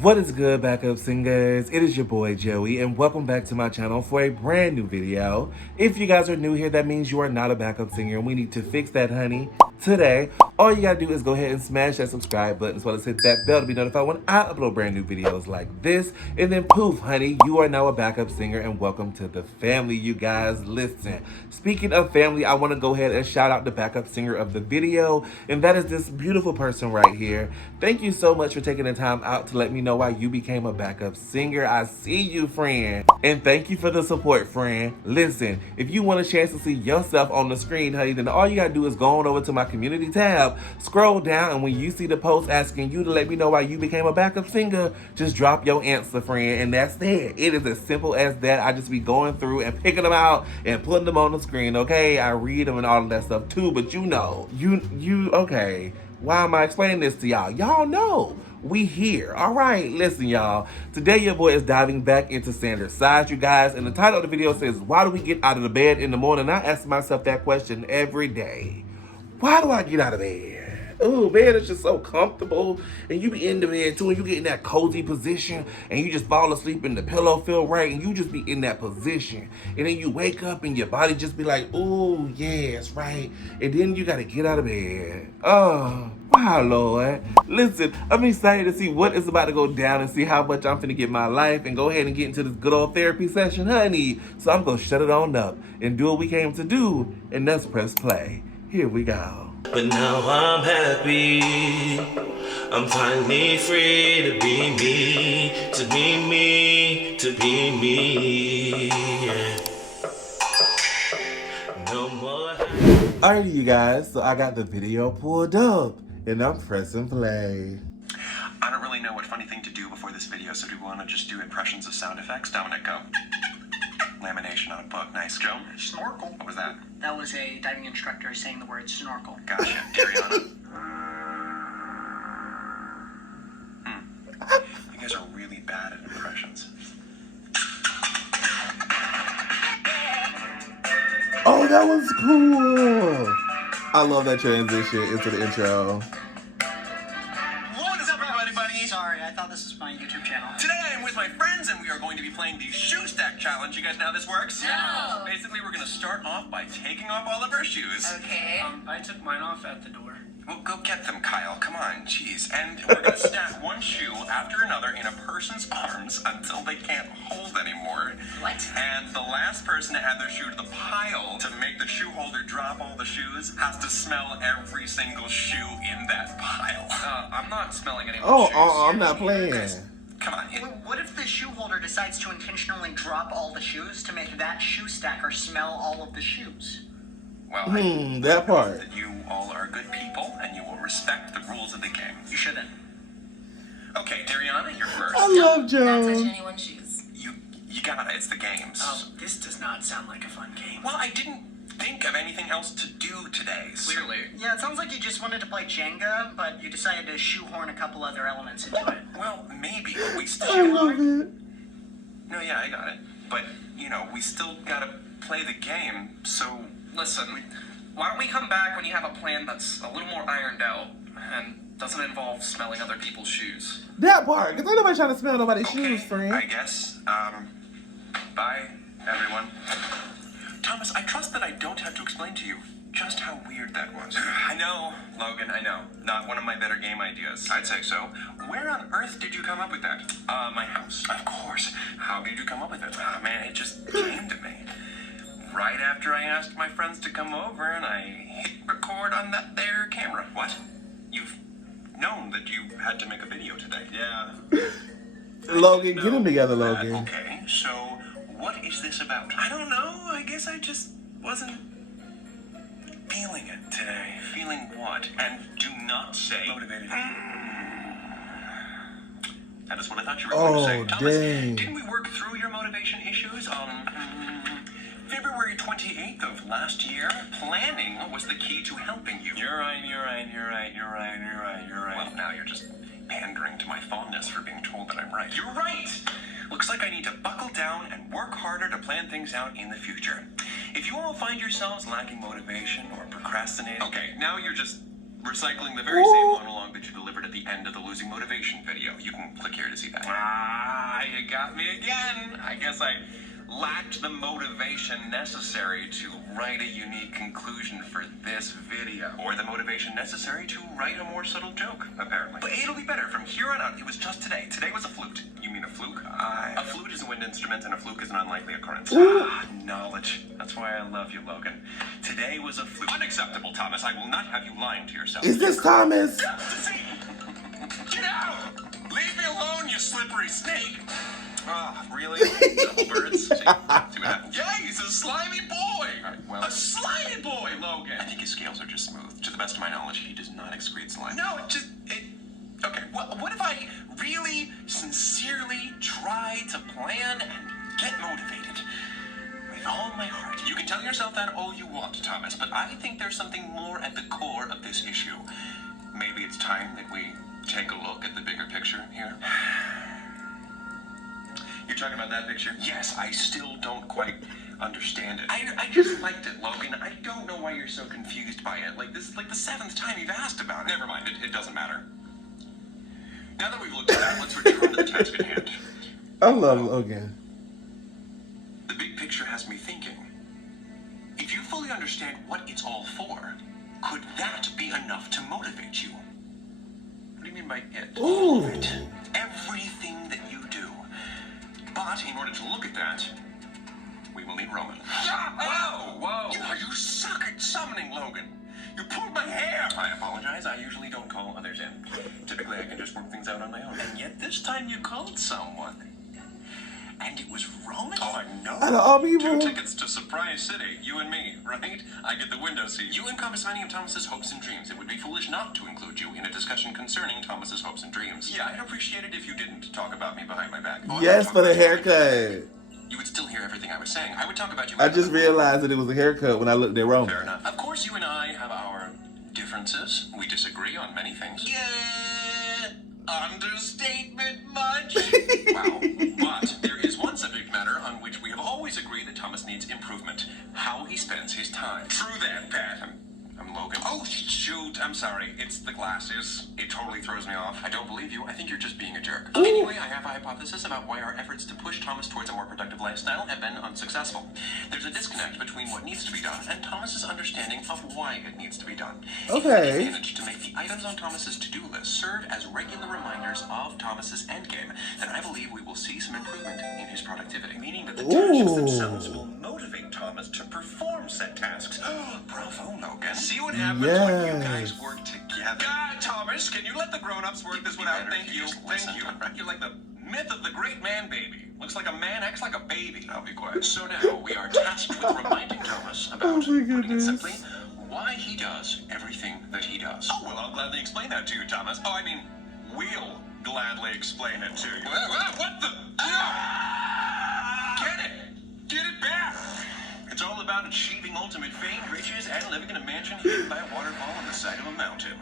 What is good, backup singers? It is your boy Joey, and welcome back to my channel for a brand new video. If you guys are new here, that means you are not a backup singer, and we need to fix that, honey. Today, all you gotta do is go ahead and smash that subscribe button as well as hit that bell to be notified when I upload brand new videos like this. And then poof, honey, you are now a backup singer, and welcome to the family, you guys. Listen, speaking of family, I want to go ahead and shout out the backup singer of the video, and that is this beautiful person right here. Thank you so much for taking the time out to let me know why you became a backup singer. I see you, friend. And thank you for the support, friend. Listen, if you want a chance to see yourself on the screen, honey, then all you gotta do is go on over to my community tab, scroll down, and when you see the post asking you to let me know why you became a backup singer, just drop your answer, friend, and that's it. It is as simple as that. I just be going through and picking them out and putting them on the screen, okay? I read them and all of that stuff too, but you know, okay. Why am I explaining this to y'all? Y'all know we here. All right, listen, y'all. Today, your boy is diving back into standard size, you guys. And the title of the video says, why do we get out of the bed in the morning? I ask myself that question every day. Why do I get out of bed? Oh, man, it's just so comfortable. And you be in the bed, too, and you get in that cozy position, and you just fall asleep and the pillow feel right, and you just be in that position. And then you wake up, and your body just be like, oh, yes, right. And then you got to get out of bed. Oh, wow, Lord. Listen, I'm excited to see what is about to go down and see how much I'm finna get my life and go ahead and get into this good old therapy session, honey. So I'm going to shut it on up and do what we came to do, and that's press play. Here we go. But now I'm happy, I'm finally free to be me, to be me, to be me, yeah. No more. Alrighty, you guys, so I got the video pulled up, and I'm pressing play. I don't really know what funny thing to do before this video, so do we want to just do impressions of sound effects? Dominic, go. Lamination on a book. Nice. Joe? Snorkel. What was that? That was a diving instructor saying the word snorkel. Gotcha. Dariana? You guys are really bad at impressions. Oh, that was cool. I love that transition into the intro. What is up, everybody? Sorry, I thought this was my YouTube channel. Today I am with my friends, and we are going to be playing the shoe stack challenge. You guys know how this works? No. Basically, we're going to start off by taking off all of our shoes. Okay. I took mine off at the door. Well, go get them, Kyle. Come on, jeez. And we're going to stack one shoe after another in a person's arms until they can't hold anymore. What? And the last person to add their shoe to the pile to make the shoe holder drop all the shoes has to smell every single shoe in that pile. I'm not smelling any more shoes. I'm not playing. Come on. What if the shoe holder decides to intentionally drop all the shoes to make that shoe stacker smell all of the shoes? Well, that part. that you all are good people and you will respect the rules of the game. You shouldn't. Okay, Dariana, you're first. I love Not Joe. touching anyone's shoes. You got it. It's the games. This does not sound like a fun game. Well, I didn't think of anything else to do today. Clearly. Yeah, it sounds like you just wanted to play Jenga, but you decided to shoehorn a couple other elements into it. Well, maybe, but we still... I love it. No, yeah, I got it. But, you know, we still gotta play the game, so... Listen, why don't we come back when you have a plan that's a little more ironed out and doesn't involve smelling other people's shoes? That part, because ain't nobody trying to smell nobody's Okay, shoes, friend. I guess. Bye, everyone. Thomas, I trust that I don't have to explain to you just how weird that was. I know, Logan, I know. Not one of my better game ideas. I'd say so. Where on earth did you come up with that? My house. Of course. How did you come up with it? Oh, man, it just came to me. Right after I asked my friends to come over and I hit record on that there camera. What? You've known that you had to make a video today? Yeah. Logan, get them together, Logan. Okay, so what is this about? I don't know. I guess I just wasn't feeling it today. Feeling what? And do not say motivated. That is what I thought you were going to say. Thomas, dang. didn't we work through your motivation issues on February 28th of last year? Planning was the key to helping you. You're right. Well, now you're just pandering to my fondness for being told that I'm right. You're right! Looks like I need to buckle down and work harder to plan things out in the future. If you all find yourselves lacking motivation or procrastinating... Okay, now you're just recycling the very same monologue that you delivered at the end of the losing motivation video. You can click here to see that. I guess I lacked the motivation necessary to write a unique conclusion for this video. Or the motivation necessary to write a more subtle joke, apparently. But it'll be better from here on out. It was just today. Today was a flute. You mean a fluke? A flute is a wind instrument and a fluke is an unlikely occurrence. Knowledge. That's why I love you, Logan. Today was a fluke. Unacceptable, Thomas. I will not have you lying to yourself. Is this Thomas? Get out! Leave me alone, you slippery snake! Oh, really? Double birds? See what happens. Yeah, he's a slimy boy! Right, well, a slimy boy, Logan! I think his scales are just smooth. To the best of my knowledge, he does not excrete slime. No, okay, well, what if I really, sincerely try to plan and get motivated? With all my heart. You can tell yourself that all you want, Thomas, but I think there's something more at the core of this issue. Maybe it's time that we take a look at the bigger picture here. You're talking about that picture? Yes, I still don't quite understand it. I just liked it, Logan. I don't know why you're so confused by it. Like, this is like the 7th time you've asked about it. Never mind, it doesn't matter. Now that we've looked at that, let's return to the task at hand. I love Logan. The big picture has me thinking. If you fully understand what it's all for, could that be enough to motivate you? What do you mean by it? All of it. Everything that you do. But in order to look at that, we will need Roman. Whoa! You suck at summoning, Logan. You pulled my hair. I apologize. I usually don't call others in. Typically, I can just work things out on my own. And yet this time you called someone. And it was Roman? Oh, I know. Out of all people. 2 tickets to Surprise City. You and me, right? I get the window seat. You encompass many of Thomas's hopes and dreams. It would be foolish not to include you in a discussion concerning Thomas's hopes and dreams. Yeah, I'd appreciate it if you didn't talk about me behind my back. Yes, for the haircut. You would still hear everything I was saying. I would talk about you. I just realized that it was a haircut when I looked at Roman. Fair enough. Of course, you and I have our differences. We disagree on many things. Yeah, understatement much. Wow. But there is one subject matter on which we have always agreed that Thomas needs improvement. How he spends his time. True that, Pat. I'm Logan. Oh, shoot. I'm sorry. It's the glasses. It totally throws me off. I don't believe you. I think you're just being a jerk. Anyway, I have a hypothesis about why our efforts to push Thomas towards a more productive lifestyle have been unsuccessful. There's a disconnect between what needs to be done and Thomas's understanding of why it needs to be done. Okay. If we manage to make the items on Thomas's to-do list serve as regular reminders of Thomas's endgame, then I believe we will see some improvement in his productivity. Meaning that the tasks themselves will motivate Thomas to perform said tasks. Bravo, Logan. See what happens when you guys work together. Thomas, can you let the grown-ups work this one out? Thank you. Thank you. You're like the myth of the great man baby. Looks like a man, acts like a baby. I'll be quiet. So now we are tasked with reminding Thomas about, putting it simply, why he does everything that he does. Oh, well, I'll gladly explain that to you, Thomas. Oh, I mean, we'll gladly explain it to you. What the? Get it! Get it back! It's all about achieving ultimate fame, riches, and living in a mansion hidden by a waterfall on the side of a mountain.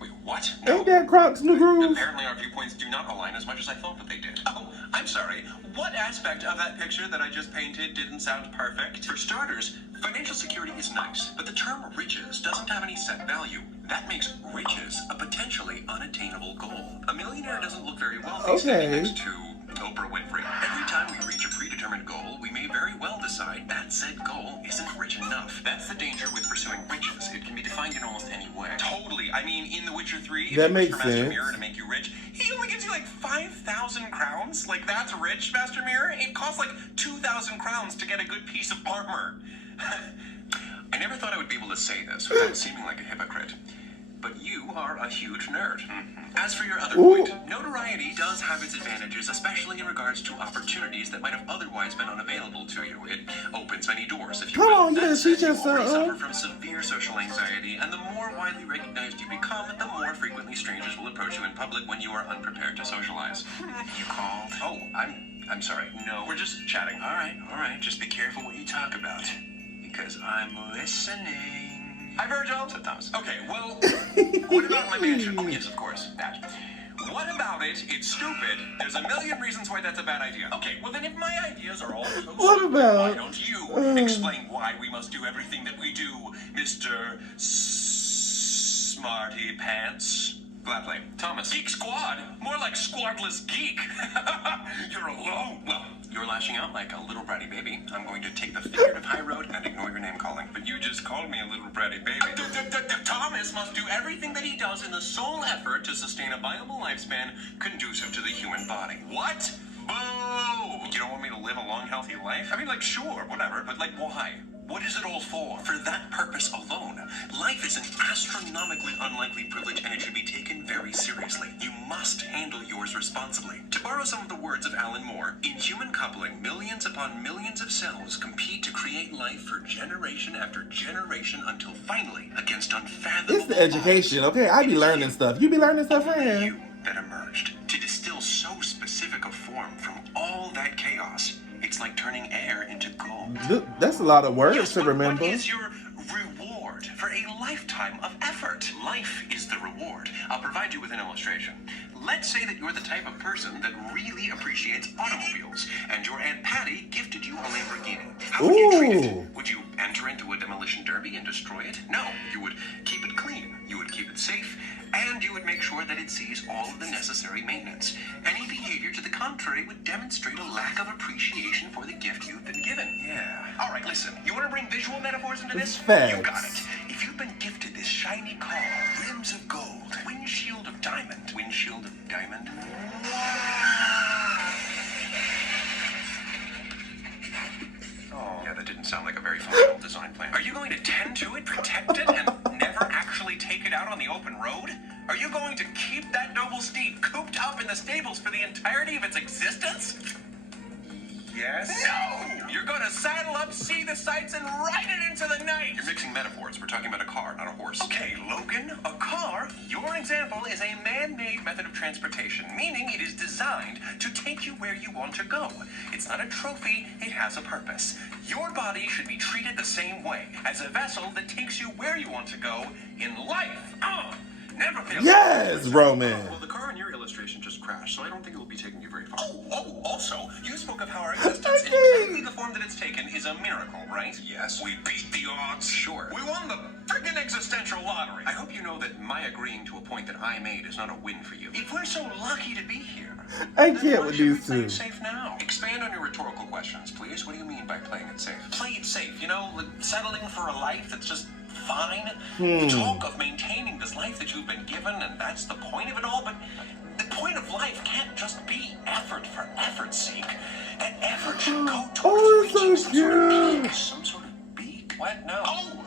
Wait, what? No. Ain't that Crocs in the groove? Apparently our viewpoints do not align as much as I thought that they did. Oh, I'm sorry. What aspect of that picture that I just painted didn't sound perfect? For starters, financial security is nice, but the term riches doesn't have any set value. That makes riches a potentially unattainable goal. A millionaire doesn't look very wealthy standing next to Oprah Winfrey. Every time we reach a predetermined goal, we may very well decide that said goal isn't rich enough. That's the danger with pursuing riches. It can be defined in almost any way. Totally. I mean, in The Witcher 3, if that you makes wish for Master sense. Mirror to make you rich, he only gives you like 5,000 crowns. Like, that's rich, Master Mirror? It costs like 2,000 crowns to get a good piece of armor. I never thought I would be able to say this without seeming like a hypocrite. But you are a huge nerd. As for your other point, notoriety does have its advantages, especially in regards to opportunities that might have otherwise been unavailable to you. It opens many doors, if you will. on, That yeah, she said, you just already suffer from severe social anxiety, and the more widely recognized you become, the more frequently strangers will approach you in public when you are unprepared to socialize. You called? Oh, I'm sorry. No, we're just chatting. All right. Just be careful what you talk about, because I'm listening. Hi, Virgil, said Thomas. Okay, well, what about my mansion? Oh, yes, of course, that. What about it? It's stupid. There's a million reasons why that's a bad idea. Okay, well then if my ideas are all so stupid, why don't you explain why we must do everything that we do, Mr. Smarty Pants? Gladly. Thomas. Geek Squad. More like Squadless Geek. You're alone. Well, You're lashing out like a little bratty baby. I'm going to take the figurative high road and ignore your name calling. But you just called me a little bratty baby. Thomas must do everything that he does in the sole effort to sustain a viable lifespan conducive to the human body. What? Boo! You don't want me to live a long, healthy life? I mean, like, sure, whatever, but like, why? What is it all for? For that purpose alone. Life is an astronomically unlikely privilege, and it should be taken very seriously. You must handle yours responsibly. To borrow some of the words of Alan Moore, in human coupling, millions upon millions of cells compete to create life for generation after generation until finally, against unfathomable It's the education, okay? I be learning stuff. You be learning stuff, friend. you that emerged. To distill so specific a form from all that chaos, it's like turning air into gold. That's a lot of words Yes, to but remember. what is your reward for a lifetime of effort? Life is the reward. I'll provide you with an illustration. Let's say that you're the type of person that really appreciates automobiles, and your Aunt Patty gifted you a Lamborghini. How would you treat Ooh. it? Would you enter into a demolition derby and destroy it? No, you would keep it clean, you would keep it safe, and you would make sure that it sees all of the necessary maintenance. Any behavior to the contrary would demonstrate a lack of appreciation for the gift you've been given. Yeah. All right, listen. You want to bring visual metaphors into this? It's facts. You got it. If you've been gifted this shiny car, rims of gold, windshield of diamond. Oh, yeah, that didn't sound like a very functional design plan. Are you going to tend to it, protect it, and never actually take it out on the open road? Are you going to keep that noble steed cooped up in the stables for the entirety of its existence? Yes? No! You're going to saddle up, see the sights, and ride it into the night! You're mixing metaphors. We're talking about a car, not a horse. Okay, Logan, a car, your example, is a man-made method of transportation, meaning it is designed to take you where you want to go. It's not a trophy, it has a purpose. Your body should be treated the same way, as a vessel that takes you where you want to go in life. Never fails. Yes, Roman. Well, the car in your illustration just crashed, so I don't think it will be taking you very far. Also, you spoke of how our existence in exactly the form that it's taken is a miracle, right? Yes. We beat the odds. Sure. We won the friggin' existential lottery. I hope you know that my agreeing to a point that I made is not a win for you. If we're so lucky to be here, I then can't why with should we these play two. it safe now? Expand on your rhetorical questions, please. What do you mean by playing it safe? Play it safe, like settling for a life that's just fine. You talk of maintaining this life that you've been given, and that's the point of it all, but the point of life can't just be effort for effort's sake. That effort should go towards reaching some sort of peak. Some sort of beak? What? No.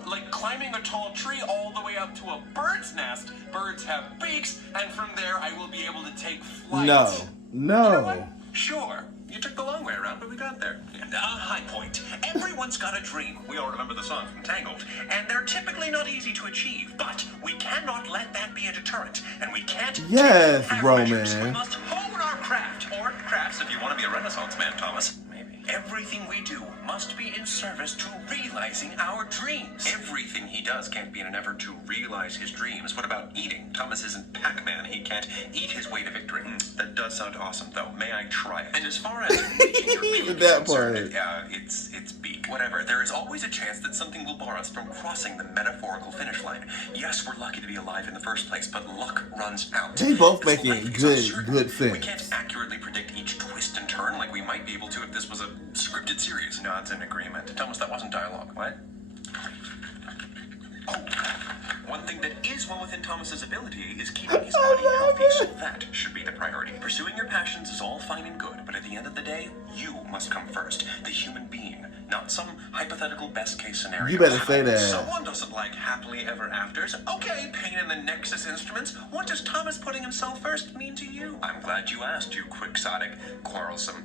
Like climbing a tall tree all the way up to a bird's nest. Birds have beaks, and from there I will be able to take flight. No. You know what? No. Sure. You took the long way around, but we got there. High point. Everyone's got a dream. We all remember the song from Tangled. And they're typically not easy to achieve. But we cannot let that be a deterrent. And we can't Yes, take averages. Roman. We must hone our craft. Or crafts if you want to be a Renaissance man, Thomas. Maybe. Everything we do must be in service to realizing our dreams. Everything he does can't be in an effort to realize his dreams. What about eating? Thomas isn't Pac-Man. He can't eat his way to victory. That does sound awesome, though. May I try it? And as far as reaching your peak is That concerned, part. it's beak. Whatever. There is always a chance that something will bar us from crossing the metaphorical finish line. Yes, we're lucky to be alive in the first place, but luck runs out. They both This making life is good uncertain. We sense. can't accurately predict each twist and turn like we might be able to if this was a scripted series. Nods in agreement. Thomas, that wasn't dialogue. What? One thing that is well within Thomas's ability is keeping his body healthy, so that should be the priority. Pursuing your passions is all fine and good, but at the end of the day, you must come first. The human being, not some hypothetical best-case scenario. You better say that. Someone doesn't like happily ever afters. Okay, pain in the Nexus instruments. What does Thomas putting himself first mean to you? I'm glad you asked, you quixotic, quarrelsome,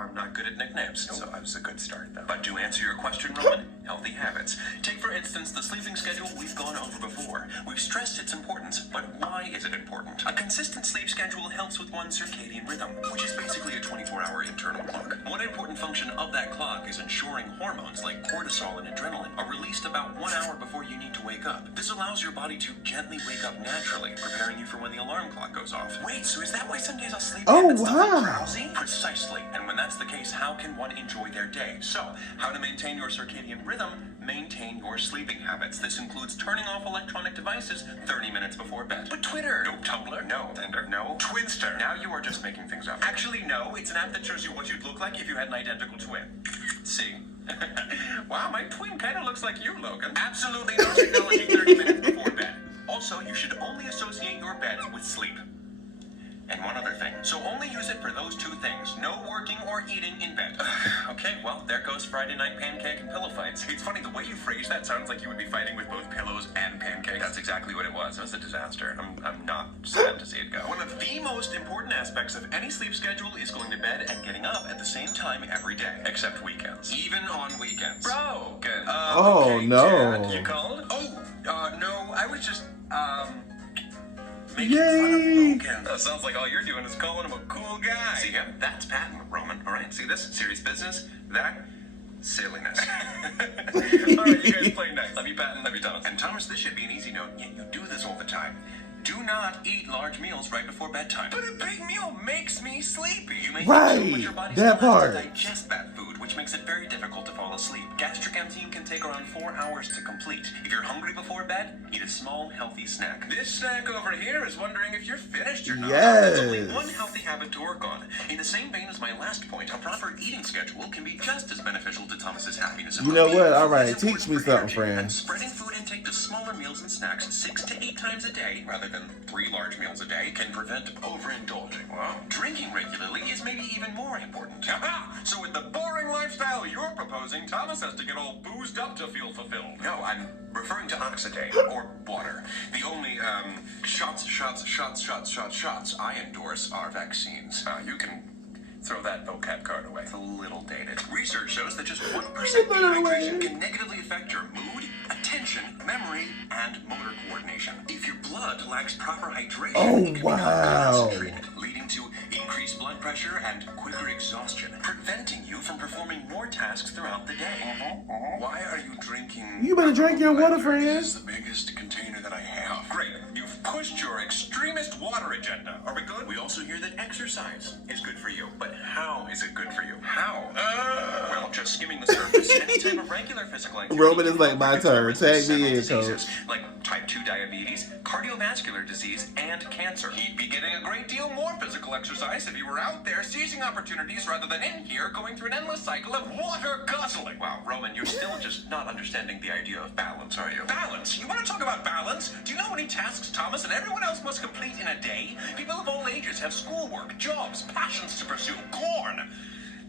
I'm not good at nicknames. So that was a good start, though. But to answer your question, Roman, healthy habits. Take, for instance, the sleeping schedule we've gone over before. We've stressed its importance, but why is it important? A consistent sleep schedule helps with one's circadian rhythm, which is basically a 24-hour internal clock. One important function of that clock is ensuring hormones like cortisol and adrenaline are released about 1 hour before you need to wake up. This allows your body to gently wake up naturally, preparing you for when the alarm clock goes off. Wait, so is that why some days I'll sleep in and stuff wow. drowsy? Precisely. And when that's the case, how can one enjoy their day? So, how to maintain your circadian rhythm? maintain your sleeping habits. This includes turning off electronic devices 30 minutes before bed. But Twitter. No. Tumblr. No. Tinder. No. Twinster. Now you are just making things up. Actually, no. It's an app that shows you what you'd look like if you had an identical twin. See? Wow, my twin kind of looks like you, Logan. Absolutely no technology 30 minutes before bed. Also, you should only associate your bed with sleep. And one other thing. So only use it for those two things. No working or eating in bed. Okay, well, there goes Friday night pancake and pillow fights. It's funny, the way you phrase that sounds like you would be fighting with both pillows and pancakes. That's exactly what it was. It was a disaster. I'm not sad to see it go. One of the most important aspects of any sleep schedule is going to bed and getting up at the same time every day. Except weekends. Even on weekends. Bro! Good. Oh, okay, no. Dad, you called? Oh, no, I was just, making fun of Logan. That sounds like all you're doing is calling him a cool guy. See him? That's patent, Roman. All right, see this? Serious business. That, silliness. All right, you guys play nice. Love you, Patton. Love you, Thomas. And Thomas, this should be an easy note, yet you do this all the time. Do not eat large meals right before bedtime. But a big meal makes me sleepy. You may Right, think so, but your body that still has part. to digest that food, which makes it very difficult to fall asleep. Gastric emptying can take around 4 hours to complete. If you're hungry before bed, eat a small, healthy snack. This snack over here is wondering if you're finished or not. There's only Yes. one healthy habit to work on. In the same vein as my last point, a proper eating schedule can be just as beneficial to Thomas's happiness. You know what? All right, It's teach me important for something, energy, friend. and spreading food intake to smaller meals and snacks 6 to 8 times a day, rather than 3 large meals a day, can prevent overindulging. Wow. Drinking regularly is maybe even more important. So with the boring lifestyle you're proposing, Thomas has to get all boozed up to feel fulfilled. No, I'm referring to Oxidate, or water. The only, shots I endorse are vaccines. You can throw that vocab card away. It's a little dated. Research shows that just 1% dehydration can negatively affect your mood, attention, memory, and motor coordination. If your blood lacks proper hydration, Oh, it can become wow. concentrated, leading to increased blood pressure and quicker exhaustion, preventing you from performing more tasks throughout the day. Why are you drinking? You better drink your water, friend. This is the biggest container that I have. Great. You've pushed your extremist water agenda. Are we good? We also hear that exercise is good for you. But how is it good for you? How? Well, just skimming the surface. Any type of regular physical activity. Roman is like my turn. Tag me in, diseases, coach. like type 2 diabetes, cardiovascular disease, and cancer. He'd be getting a great deal more physical exercise if you were out there seizing opportunities rather than in here going through an endless cycle of water guzzling. Wow, Roman, you're still just not understanding the idea of balance, are you? Balance? You want to talk about balance? Do you know how many tasks Thomas and everyone else must complete in a day? People of all ages have schoolwork, jobs, passions to pursue, corn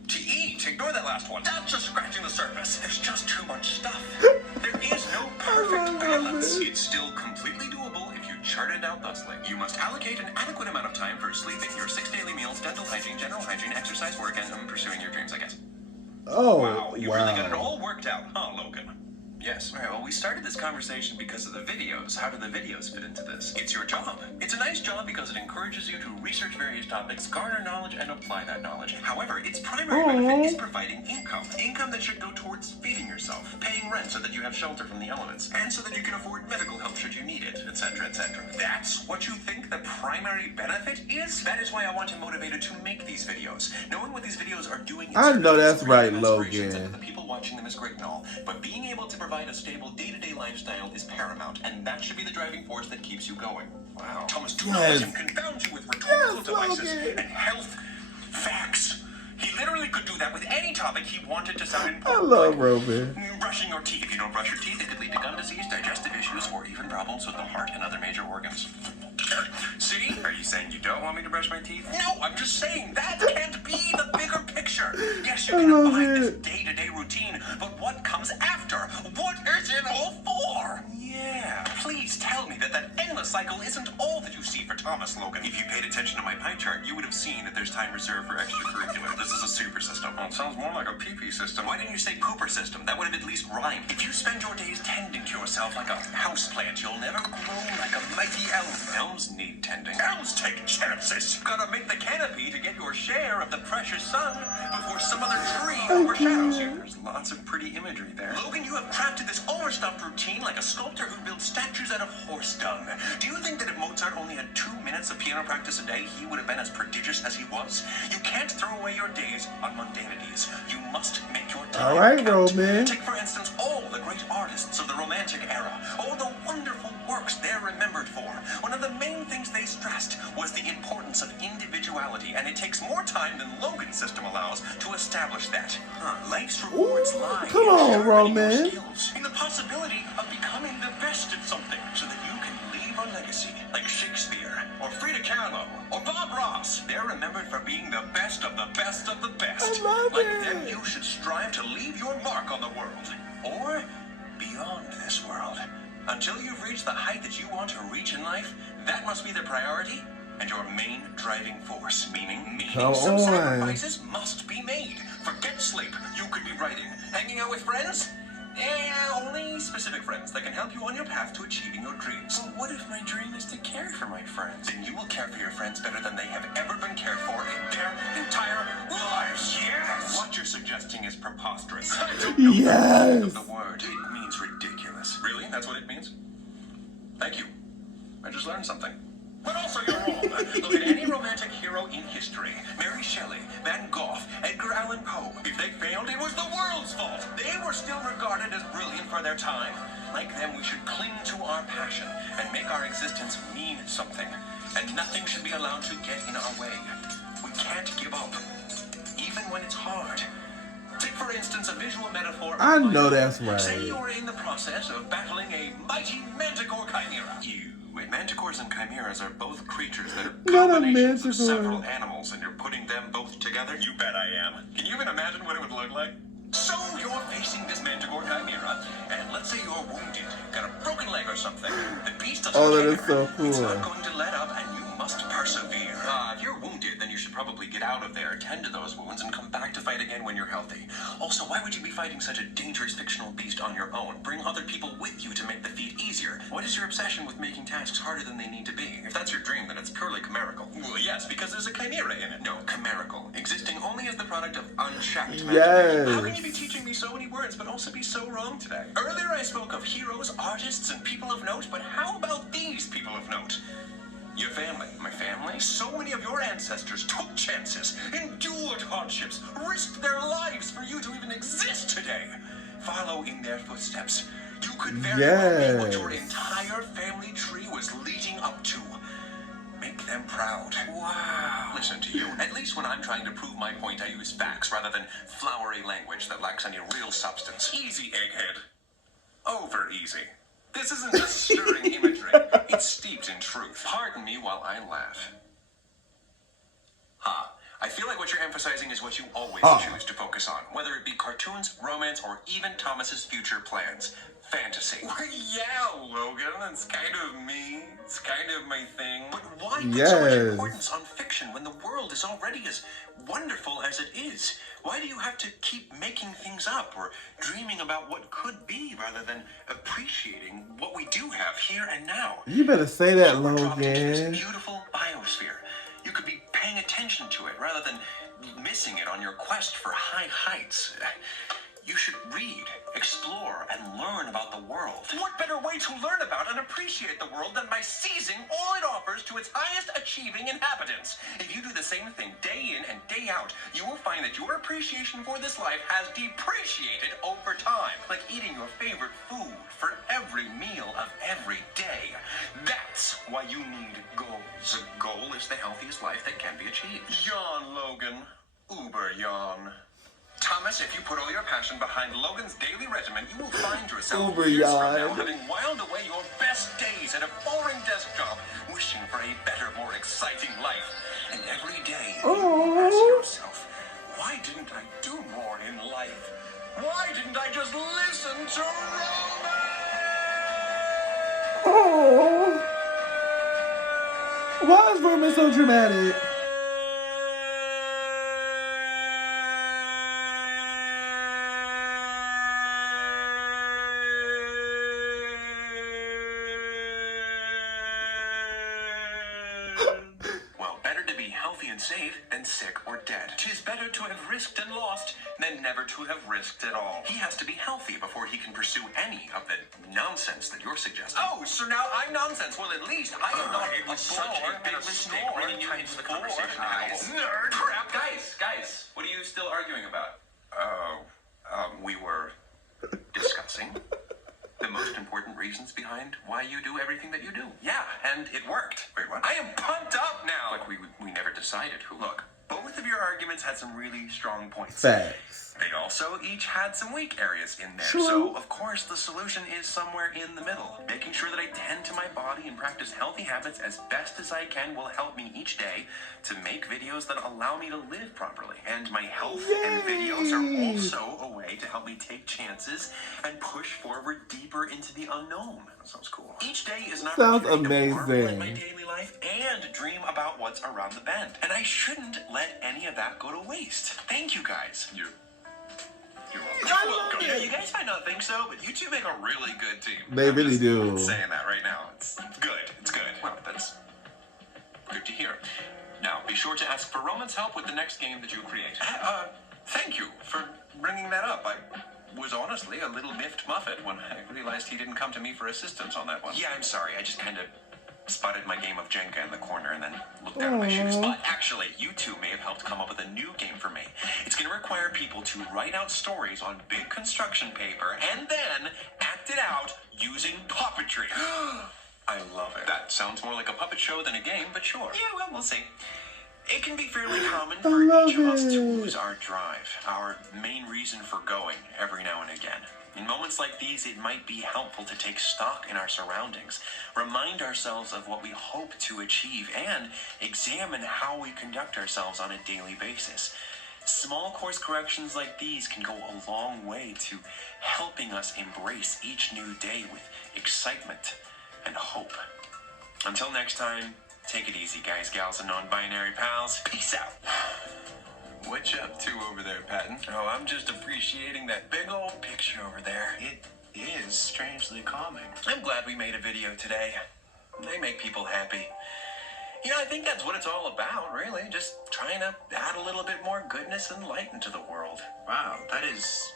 to eat. Ignore that last one. That's just scratching the surface. There's just too much stuff. There is no perfect balance. It's still completely doable if you chart it out thusly. You must allocate an adequate amount of time for sleeping, your 6 daily meals, dental hygiene, general hygiene, exercise, work, and pursuing your dreams, I guess. Oh, Wow, you really got it wow. all worked out, huh, Logan? Yes. All right, well, we started this conversation because of the videos. How do the videos fit into this? It's your job. It's a nice job because it encourages you to research various topics, garner knowledge, and apply that knowledge. However, its primary benefit is providing income. Income that should go towards feeding yourself, paying rent so that you have shelter from the elements, and so that you can afford medical help should you need it, etc., etc. That's what you think the primary benefit is? That is why I want him motivated to make these videos. Knowing what these videos are doing in I know service that's is right, creative inspirations, Logan. and the people watching them is great and all, but being able to provide a stable day-to-day lifestyle is paramount, and that should be the driving force that keeps you going. Wow. Thomas, do not let Yes. him confound you with rhetorical Yes, devices Logan. and health facts. He literally could do that with any topic he wanted to sound I important. love like Roman. brushing your teeth. If you don't brush your teeth, it could lead to gum disease, digestive issues, or even problems with the heart and other major organs. See? Are you saying you don't want me to brush my teeth? No, I'm just saying that can't be the bigger picture. Yes, you I can love abide this it. day-to-day routine, but what comes after? What is it all for? Yeah. Please tell me that that endless cycle isn't all that you see for Thomas, Logan. If you paid attention to my pie chart, you would have seen that there's time reserved for extracurricular. This is a super system. Well, it sounds more like a pee-pee system. Why didn't you say pooper system? That would have at least rhymed. If you spend your days tending to yourself like a houseplant, you'll never grow like a mighty elm. Elms need tending. Elms take chances. You've got to make the canopy to get your share of the precious sun before some other tree overshadows you. There's Lots of pretty imagery there. Logan, you have crafted this overstuffed routine like a sculptor who builds statues out of horse dung. Do you think that if Mozart only had 2 minutes of piano practice a day, he would have been as prodigious as he was? You can't throw away your days on mundanities. You must make your time All right, count. Roman. Take, for instance, all the great artists of the Romantic era. All the wonderful works they're remembered for. One of the main things they stressed was the importance of individuality, and it takes more time than Logan's system allows to establish that. Life's rewards lie come in on, sharpening your Roman. skills, in the possibility of becoming the best at something, so that you can leave a legacy, like Shakespeare, or Frida Kahlo, or Bob Ross. They're remembered for being the best of the best of the best. I love Like it. them, you should strive to leave your mark on the world, or beyond this world. Until you've reached the height that you want to reach in life, that must be the priority and your main driving force. Meaning Come some on. sacrifices must be made. Forget sleep. You could be writing. Hanging out with friends? Only specific friends that can help you on your path to achieving your dreams. Well, what if my dream is to care for my friends? Then you will care for your friends better than they have ever been cared for in their entire lives. Yes! What you're suggesting is preposterous. I don't know the meaning of the word. It means ridiculous. Really? That's what it means? Thank you. I just learned something. But also you're wrong. Look at any romantic hero in history. Mary Shelley, Van Gogh, Edgar Allan Poe. If they failed, it was the world's fault. They were still regarded as brilliant for their time. Like them, we should cling to our passion and make our existence mean something. And nothing should be allowed to get in our way. We can't give up, even when it's hard. Take, for instance, a visual metaphor. I know that's right. Say you're in the process of battling a mighty manticore chimera. Manticores and chimeras are both creatures that are Not a combinations of manticore. several animals, and you're putting them both together? You bet I am. Can you even imagine what it would look like? So you're facing this manticore chimera, and let's say you're wounded, got a broken leg or something. The beast doesn't Oh, that care. is so It's cool. not going to let up, and you must persevere. If you're wounded, then you should probably get out of there, tend to those wounds, and come back to fight again when you're healthy. Also, why would you be fighting such a dangerous fictional beast on your own? Bring other people with you to make the feat easier. What is your obsession with making tasks harder than they need to be? If that's your dream, then it's purely chimerical. Well, yes, because there's a chimera in it. No, chimerical. Existing only as the product of unchecked imagination. Yes. How can you be teaching me so many words, but also be so wrong today? Earlier I spoke of heroes, artists, and people of note, but how about these people of note? Your family. My family? So many of your ancestors took chances, endured hardships, risked their lives for you to even exist today. Follow in their footsteps. You could very well be what your entire family tree was leading up to. Make them proud. Wow. Listen to you. At least when I'm trying to prove my point, I use facts rather than flowery language that lacks any real substance. Easy, egghead. Over easy. This isn't just stirring imagery. It's steeped in truth. Pardon me while I laugh. I feel like what you're emphasizing is what you always choose to focus on, whether it be cartoons, romance, or even Thomas's future plans. Fantasy. Well, yeah, Logan, that's kind of me. It's kind of my thing. But why put so much importance on fiction when the world is already as wonderful as it is? Why do you have to keep making things up or dreaming about what could be rather than appreciating what we do have here and now? You better say that, So we're dropped into this Logan. beautiful biosphere. You could be paying attention to it rather than missing it on your quest for high heights. You should read, explore, and learn about the world. What better way to learn about and appreciate the world than by seizing all it offers to its highest achieving inhabitants? If you do the same thing day in and day out, you will find that your appreciation for this life has depreciated over time, like eating your favorite food for every meal of every day. That's why you need goals. A goal is the healthiest life that can be achieved. Yawn, Logan. Uber yawn. Thomas, if you put all your passion behind Logan's daily regimen, you will find yourself years from now having whiled away your best days at a boring desk job, wishing for a better, more exciting life. And every day, you ask yourself, why didn't I do more in life? Why didn't I just listen to Roman? Oh. Why is Roman so dramatic? been safe than sick or dead. 'Tis better to have risked and lost than never to have risked at all. He has to be healthy before he can pursue any of the nonsense that you're suggesting. Oh, so now I'm nonsense. Well, at least I am not a sore and a snore bringing you into the conversation. Nerd! Crap! Guys, what are you still arguing about? We were discussing the most important reasons behind why you do everything that you do. Yeah, and it worked. Wait, what? I am pumped up now! But we never decided who. Look, both of your arguments had some really strong points. Facts. They also each had some weak areas in there. True. So, of course, the solution is somewhere in the middle. Making sure that I tend to my body and practice healthy habits as best as I can will help me each day to make videos that allow me to live properly. And my health and videos are also a way to help me take chances and push forward deeper into the unknown. That sounds cool. Each day is an Sounds opportunity to marvel at amazing. my daily life and dream about what's around the bend. And I shouldn't let any of that go to waste. Thank you, guys. You're welcome. You know, you guys might not think so, but you two make a really good team. They I'm really just do. saying that right now. It's good. It's good. Well, that's good to hear. Now, be sure to ask for Roman's help with the next game that you create. Thank you for bringing that up. I was honestly a little miffed Muffet when I realized he didn't come to me for assistance on that one. Yeah, I'm sorry. I just kind of spotted my game of Jenga in the corner and then looked down at my shoes. But actually, you two may have helped come up with a new game for me. It's going to require people to write out stories on big construction paper and then act it out using puppetry. I love it. That sounds more like a puppet show than a game, but sure. Yeah, well, we'll see. It can be fairly common for each of us to lose our drive, our main reason for going every now and again. In moments like these, it might be helpful to take stock in our surroundings, remind ourselves of what we hope to achieve, and examine how we conduct ourselves on a daily basis. Small course corrections like these can go a long way to helping us embrace each new day with excitement and hope. Until next time, take it easy, guys, gals, and non-binary pals. Peace out. What you up to over there, Patton? Oh, I'm just appreciating that big old picture over there. It is strangely calming. I'm glad we made a video today. They make people happy. You know, I think that's what it's all about, really. Just trying to add a little bit more goodness and light into the world. Wow, that is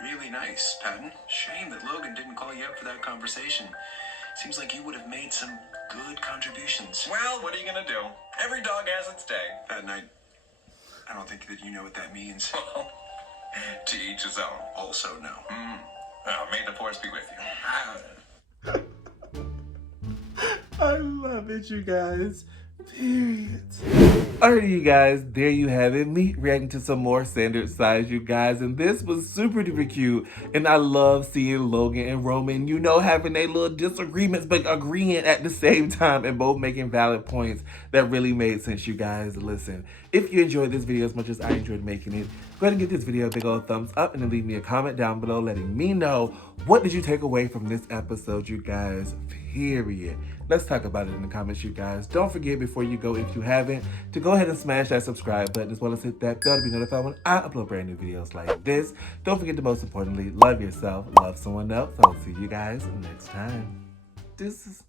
really nice, Patton. Shame that Logan didn't call you up for that conversation. Seems like you would have made some good contributions. Well, what are you gonna do? Every dog has its day. Patton, I don't think that you know what that means. Well, to each his own. Also no. Well, may the force be with you. I love it, you guys. Period. Alrighty, you guys, there you have it. Me reacting to some more standard size, you guys. And this was super duper cute. And I love seeing Logan and Roman, you know, having their little disagreements, but agreeing at the same time and both making valid points that really made sense, you guys. Listen, if you enjoyed this video as much as I enjoyed making it, go ahead and give this video a big old thumbs up and then leave me a comment down below letting me know what did you take away from this episode, you guys. Period. Let's talk about it in the comments, you guys. Don't forget, before you go, if you haven't, to go ahead and smash that subscribe button as well as hit that bell to be notified when I upload brand new videos like this. Don't forget to, most importantly, love yourself, love someone else. I'll see you guys next time. Deuces.